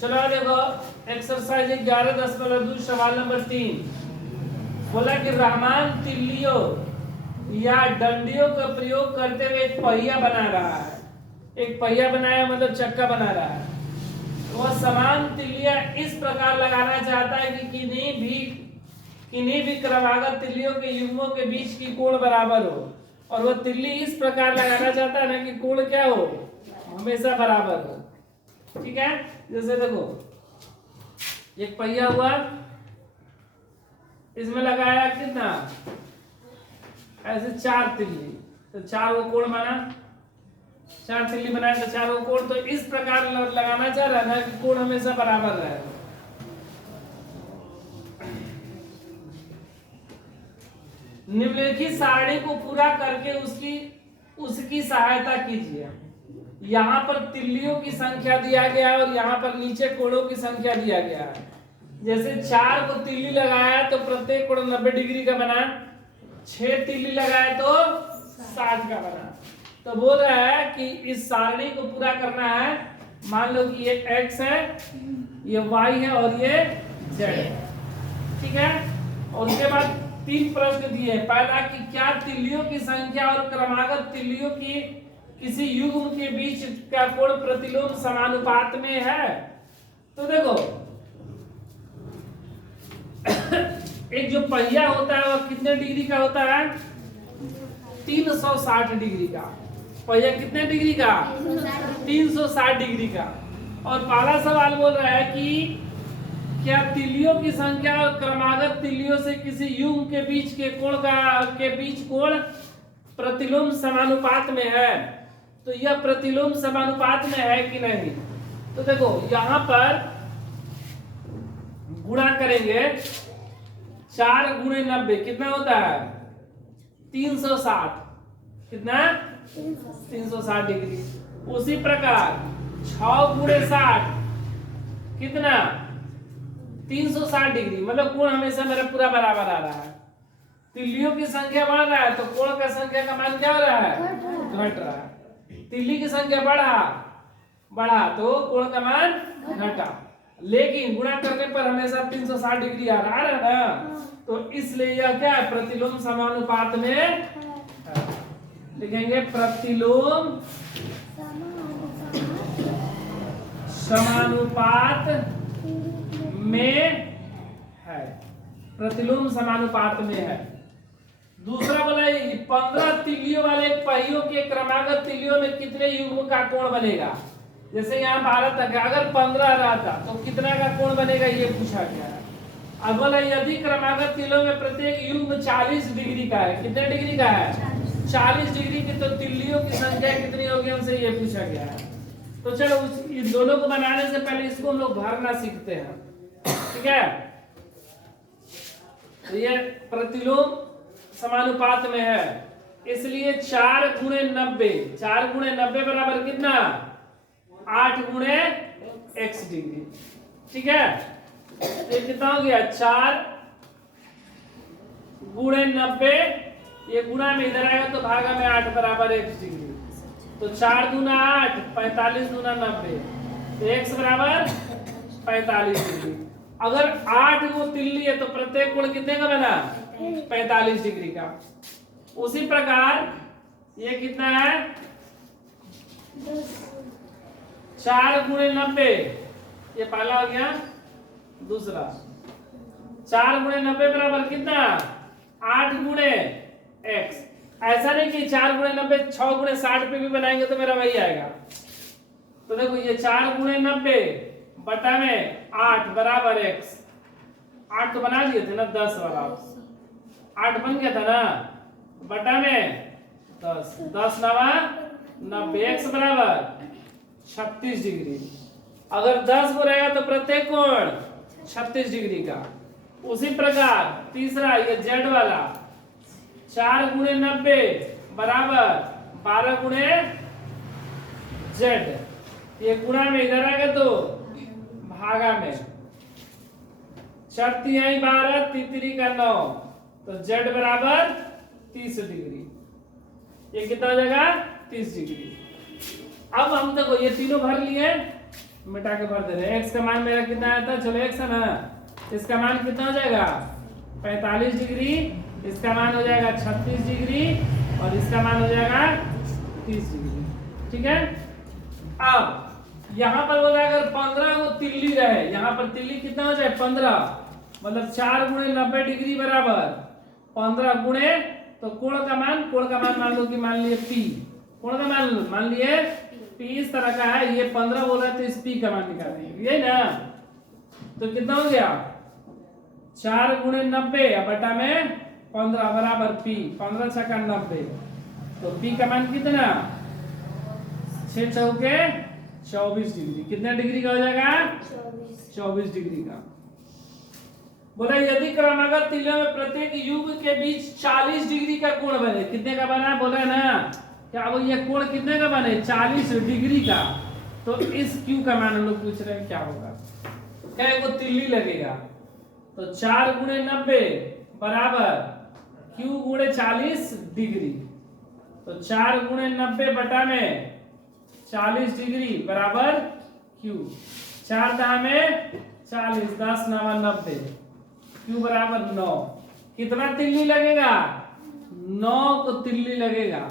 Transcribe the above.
चलो देखो एक्सरसाइज 11.2 सवाल नंबर 3। बोला कि रहमान तिल्लियों या डंडियों का प्रयोग करते हुए एक पहिया बना रहा है। एक पहिया बनाया मतलब चक्का बना रहा है। वह समान तिल्लियां इस प्रकार लगाना चाहता है कि किन्हीं भी क्रमागत तिल्लियों के युग्मों के बीच की कोण बराबर हो। और वह तिल्ली इस प्रकार लगाना चाहता है ना कि कोण क्या हो, हमेशा बराबर हो। ठीक है, जैसे देखो एक पहिया हुआ, इसमें लगाया कितना, ऐसे 4 तिल्ली, तो 4 वो कोण बना, 4 तिल्ली बनाया तो 4 वो कोण। तो इस प्रकार लगाना चाह रहा है ना कि कोण हमेशा बराबर रहे। निम्नलिखित सारणी को पूरा करके उसकी सहायता कीजिए। यहाँ पर तिल्लियों की संख्या दिया गया है और यहाँ पर नीचे कोणों की संख्या दिया गया है। जैसे 4 को तिल्ली लगाया तो प्रत्येक कोण 90 डिग्री का बना, 6 तिल्ली लगाया तो 60 का बना। तो बोल रहा है कि इस सारणी को पूरा करना है। मान लो कि ये x है, ये y है और ये z है। ठीक है, और उसके बाद 3 प्रश्न दिए हैं। पहला कि क्या तिल्लियों की संख्या और क्रमागत तिल्लियों की किसी युग्म के बीच का कोण प्रतिलोम समानुपात में है। तो देखो एक जो पहिया होता है वह कितने डिग्री का होता है, 360 डिग्री का। पहिया कितने डिग्री का, 360 डिग्री का। और पहला सवाल बोल रहा है कि क्या तिल्लियों की संख्या और क्रमागत तिल्लियों से किसी युग्म के बीच के कोण प्रतिलोम समानुपात में है। तो यह प्रतिलोम समानुपात में है कि नहीं। तो देखो यहां पर गुणा करेंगे, 4 × 90 कितना होता है, 360। कितना, 360 डिग्री। उसी प्रकार 6 × 60 कितना, 360 डिग्री। मतलब कोण हमेशा मेरा पूरा बराबर आ रहा है। तिल्लियों की संख्या बढ़ रहा है तो कोण का संख्या का मान क्या हो रहा है, घट रहा है। तिल्ली की संख्या बढ़ा तो कोण का मान घटा। लेकिन गुणा करने पर हमेशा 360 डिग्री आ रहा है ना। तो इसलिए यह क्या है, प्रतिलोम समानुपात में है। लिखेंगे प्रतिलोम समानुपात में है। प्रतिलोम समानुपात में है। दूसरा बोला 15 तिल्लियों वाले पहियों के क्रमागत तिल्लियों में कितने युग्म का कोण बनेगा। जैसे यहाँ 12 तक है, अगर 15 रहता तो कितना का कोण बनेगा ये पूछा गया है। अब बोला यदि क्रमागत तिल्लियों में प्रत्येक युग्म 40 डिग्री का है, कितने डिग्री का है, 40 डिग्री की, तो तिल्लियों की संख्या कितनी होगी हमसे ये पूछा गया है। तो चलो इन दोनों को बनाने से पहले इसको हम लोग भरना सीखते हैं। ठीक है, तो ये प्रतिलोम समानुपात में है, इसलिए 4 × 90, 4 × 90 बराबर कितना, 8 × x डिग्री। ठीक है, ये कितना हो गया, 4 × 90, ये गुणा में इधर आएगा तो भागा में 8 बराबर x डिग्री। तो 4 × 2 = 8, 45 × 90, तो x बराबर 45 डिग्री। अगर 8 को तिल्ली है तो प्रत्येक कोण कितने का बना, 45 डिग्री का। उसी प्रकार ये कितना है, 4 × 90, ये पहला हो गया। दूसरा 4 × 90 बराबर कितना, 8 × x। ऐसा नहीं कि 4 × 90 6 × 60 पे भी बनाएंगे तो मेरा वही आएगा। तो देखो ये 4 × 90 बटा में 8 बराबर x। 8 तो बना दिए थे ना, 10 वाला 8 बन गया था ना, बटा में 10, 10 × 90, x बराबर 36 डिग्री। अगर 10 को रहेगा तो प्रत्येक कोण 36 डिग्री का। उसी प्रकार तीसरा ये z वाला, 4 × 90 बराबर 12 × z। ये गुणा में इधर आएगा तो भागा में, 4 × 3 = 12, 3 × 9, तो z बराबर 30 डिग्री। ये कितना हो जाएगा, 30 डिग्री। अब हम देखो ये तीनों भर लिए, मिटा के भर दे रहे हैं। x का मान मेरा कितना आया था, चलो x है ना, इसका मान कितना हो जाएगा 45 डिग्री, इसका मान हो जाएगा 36 डिग्री और इसका मान हो जाएगा 30 डिग्री। ठीक है। अब यहाँ पर बोला अगर 15 को तिल्ली रहे, यहाँ पर तिल्ली कितना हो जाए 15, मतलब 4 गुणे 90 डिग्री बराबर 15 गुणे, तो कोण का मान मान लो कि मान लिए p, कोण का मान लिए p इस तरह का है, ये 15 बोल रहा है तो इस p का मान निकालेंगे, ये ना। तो कितना हो गया 4 गुणे 90 बटा में 15 बराबर p, 15 छक्का 90, तो p का मान कितना 6 चौके 24 डिग्री, कितने डिग्री का हो जाएगा 24 डिग्री का। बोला यदि क्रमागत तिल्यों में प्रत्येक युग के बीच 40 डिग्री का कोण बने, कितने का बना बोला ना, क्या वो ये कोण कितने का बने 40 डिग्री का, तो इस Q का मान हम लोग पूछ रहे हैं क्या होगा, क्या वो तिल्ली लगेगा, तो 4 गुणे 90 बराबर Q गुणे 40 डिग्री, तो 4 गुणे 90 बटा में 40 डिग्री बराबर Q, 4 दाम में 40, 10 नवा 90, Q बराबर 9, कितना तिल्ली लगेगा 9 को तिल्ली लगेगा।